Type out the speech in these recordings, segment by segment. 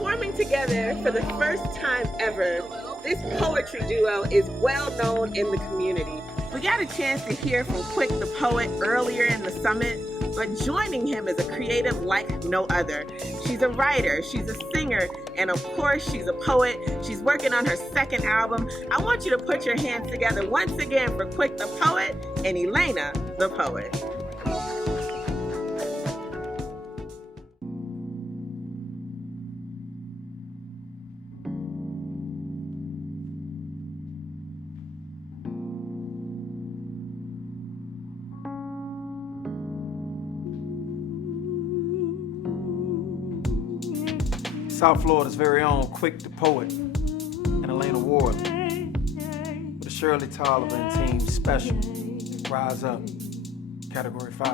Performing together for the first time ever, this poetry duo is well known in the community. We got a chance to hear from Quick the Poet earlier in the summit, but joining him is a creative like no other. She's a writer, she's a singer, and of course she's a poet. She's working on her second album. I want you to put your hands together once again for Quick the Poet and Elaina the Poet. South Florida's very own Quick the Poet and Elaina Whorley with a Shirley Tolliver team special, Rise Up, Category 5.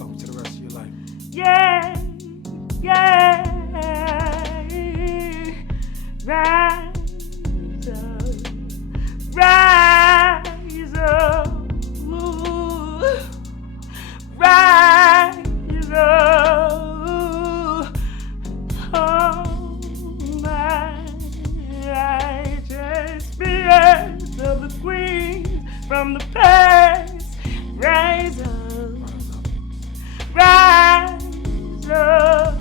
Over to the rest of your life. Yeah, yeah, rise up, ooh, rise up. Oh, my righteous spirit of the queen from the past, rise up, rise up,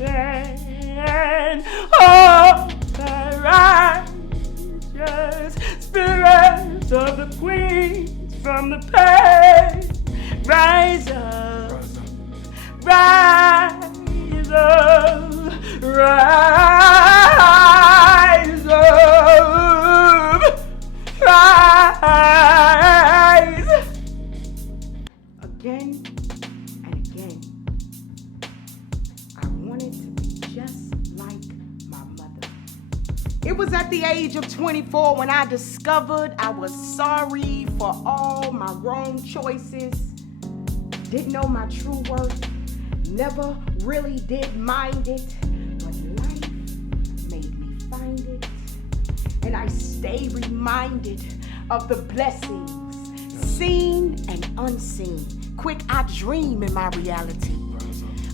and oh, my righteous spirit of the queen from the past, rise up, rise up. Rise up, rise again and again. I wanted to be just like my mother. It was at the age of 24 when I discovered I was sorry for all my wrong choices. Didn't know my true worth, never really did mind it. Life made me find it, and I stay reminded of the blessings, seen and unseen. Quick, I dream in my reality.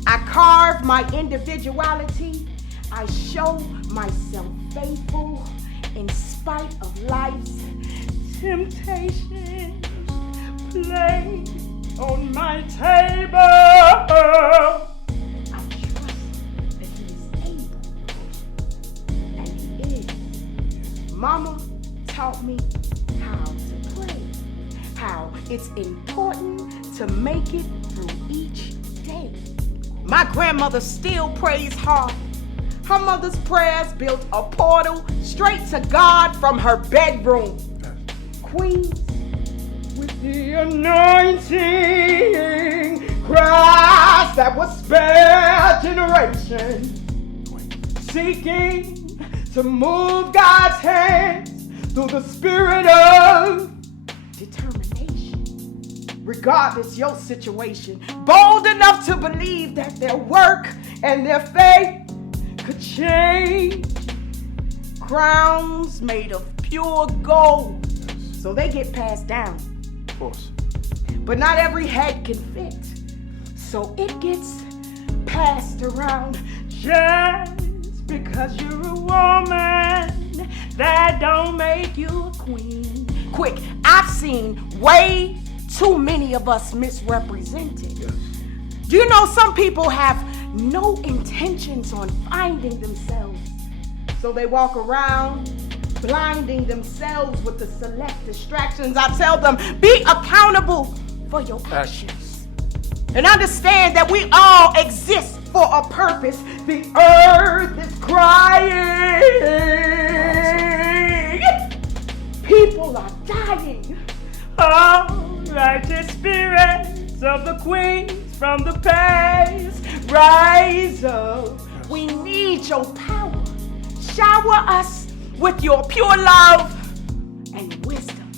I carve my individuality. I show myself faithful in spite of life's temptations placed on my table. Mama taught me how to pray, how it's important to make it through each day. My grandmother still prays hard. Her mother's prayers built a portal straight to God from her bedroom. Queens with the anointing, Christ that will spare generations, seeking to move God's hands through the spirit of determination. Regardless your situation, bold enough to believe that their work and their faith could change. Crowns made of pure gold, so they get passed down. Of course. But not every head can fit, so it gets passed around. Just because you're a woman, that don't make you a queen. Quick, I've seen way too many of us misrepresented. Yes. Do you know some people have no intentions on finding themselves? So they walk around blinding themselves with the select distractions. I tell them, be accountable for your actions. And understand that we all exist for a purpose. The earth is crying. People are dying. Oh, righteous spirits of the queens from the past, rise up. We need your power. Shower us with your pure love and wisdom.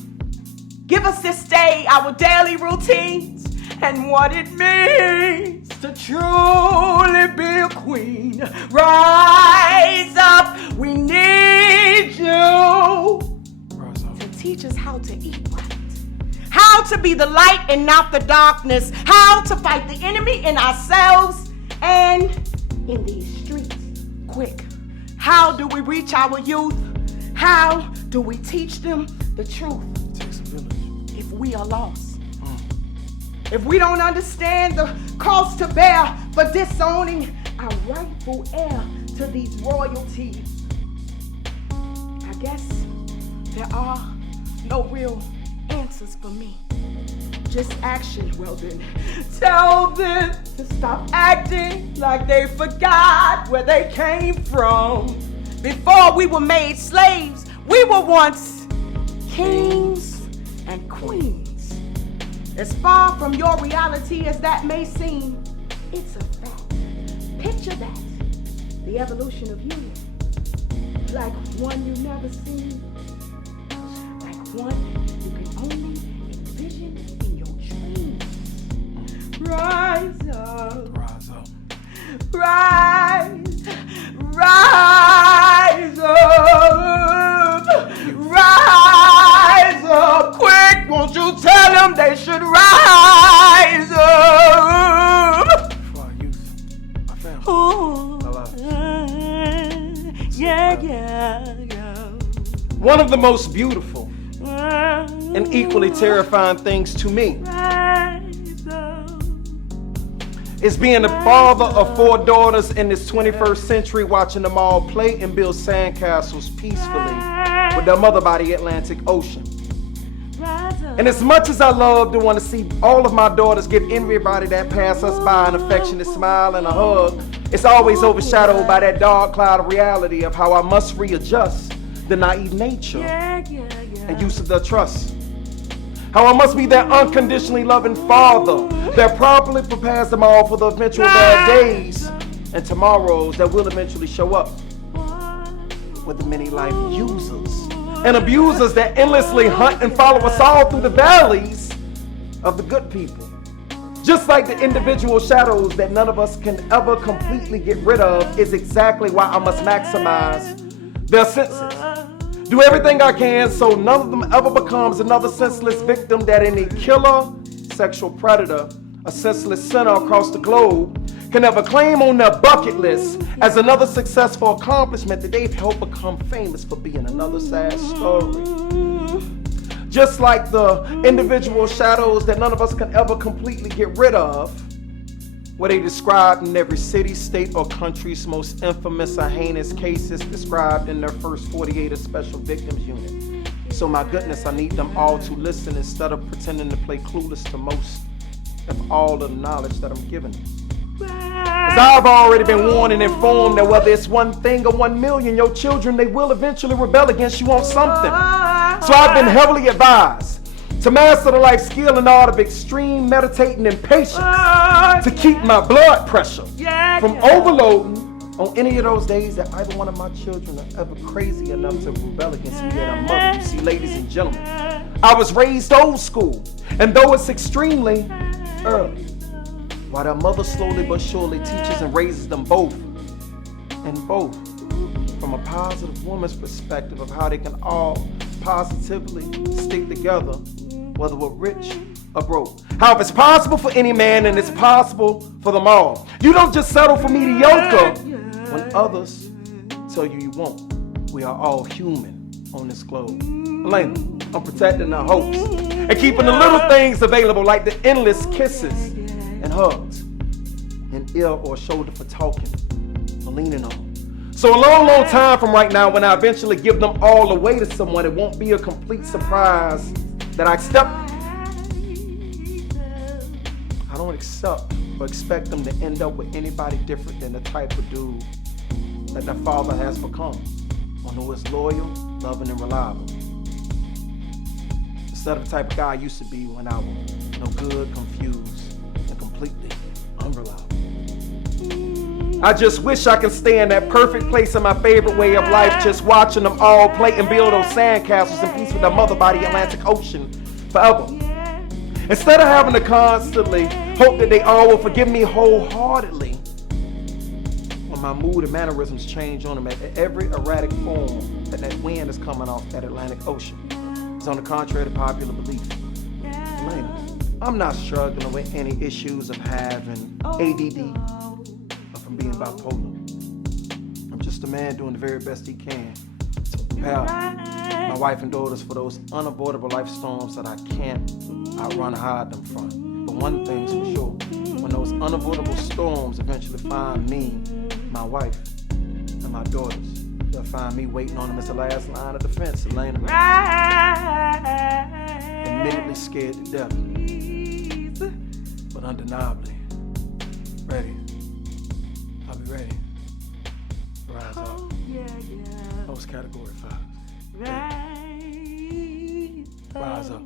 Give us this day our daily routines and what it means to truly be a queen. Rise up, we need you to teach us how to eat right, how to be the light and not the darkness, how to fight the enemy in ourselves and in these streets. quick. How do we reach our youth? How do we teach them the truth? It takes a village. If we are lost. If we don't understand the cost to bear for disowning our rightful heir to these royalties, I guess there are no real answers for me. Just action. Well then, tell them to stop acting like they forgot where they came from. Before we were made slaves, we were once kings and queens. As far from your reality as that may seem, it's a fact. Picture that. The evolution of you. Like one you never seen. Like one you can only envision in your dreams. Rise up. Rise up. Rise. Rise up. Rise up. Quick, won't you tell them they should rise up? For our youth, our family, Ooh. our lives. Yeah. One of the most beautiful and equally terrifying things to me is being the father of 4 daughters in this 21st century, watching them all play and build sandcastles peacefully with their mother by the Atlantic Ocean. And as much as I love to want to see all of my daughters give everybody that pass us by an affectionate smile and a hug, it's always overshadowed by that dark cloud of reality of how I must readjust the naive nature and use of their trust. How I must be that unconditionally loving father that properly prepares them all for the eventual bad days and tomorrows that will eventually show up with the many life users and abusers that endlessly hunt and follow us all through the valleys of the good people. Just like the individual shadows that none of us can ever completely get rid of is exactly why I must maximize their senses. Do everything I can so none of them ever becomes another senseless victim that any killer, sexual predator, a senseless sinner across the globe can ever claim on their bucket list as another successful accomplishment that they've helped become famous for being another sad story. Just like the individual shadows that none of us can ever completely get rid of, where they described in every city, state, or country's most infamous or heinous cases described in their first 48 of Special Victims Unit. So my goodness, I need them all to listen instead of pretending to play clueless to most of all of the knowledge that I'm giving them. As I've already been warned and informed that whether it's 1 thing or 1 million, your children, they will eventually rebel against you on something. So I've been heavily advised to master the life skill and art of extreme meditating and patience to keep my blood pressure from overloading on any of those days that either one of my children are ever crazy enough to rebel against me and their mother. You see, ladies and gentlemen, I was raised old school, and though it's extremely early, while their mother slowly but surely teaches and raises them both, and both from a positive woman's perspective of how they can all positively stick together, whether we're rich or broke. How if it's possible for any man and it's possible for them all. You don't just settle for mediocre when others tell you you won't. We are all human on this globe. Elaina, I'm protecting our hopes and keeping the little things available like the endless kisses and hugs, an ear or shoulder for talking or leaning on. So a long, long time from right now, when I eventually give them all away to someone, it won't be a complete surprise that I don't accept or expect them to end up with anybody different than the type of dude that their father has become, one who is loyal, loving, and reliable. Instead of the type of guy I used to be when I was no good, confused, and completely unreliable. I just wish I could stay in that perfect place in my favorite way of life, just watching them all play and build those sandcastles in peace with their mother by the Atlantic Ocean forever. Instead of having to constantly hope that they all will forgive me wholeheartedly when my mood and mannerisms change on them at every erratic form that wind is coming off that Atlantic Ocean. It's on the contrary to popular belief. Elaina, I'm not struggling with any issues of having ADD or from being bipolar. I'm just a man doing the very best he can to prepare my wife and daughters for those unavoidable life storms that I can't outrun or hide them from. But one thing's for sure, when those unavoidable storms eventually find me, my wife, and my daughters, they'll find me waiting on them as the last line of defense, Elaina. Admittedly scared to death, but undeniably ready. I'll be ready. Rise up. Those category 5. Rise up.